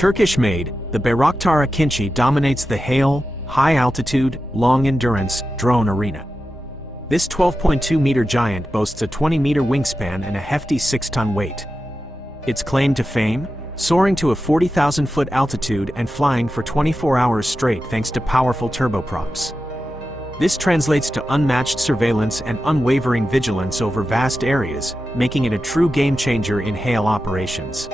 Turkish-made, the Bayraktar Akıncı dominates the hail, high-altitude, long-endurance drone arena. This 12.2-meter giant boasts a 20-meter wingspan and a hefty 6-ton weight. Its claim to fame? Soaring to a 40,000-foot altitude and flying for 24 hours straight thanks to powerful turboprops. This translates to unmatched surveillance and unwavering vigilance over vast areas, making it a true game-changer in hail operations.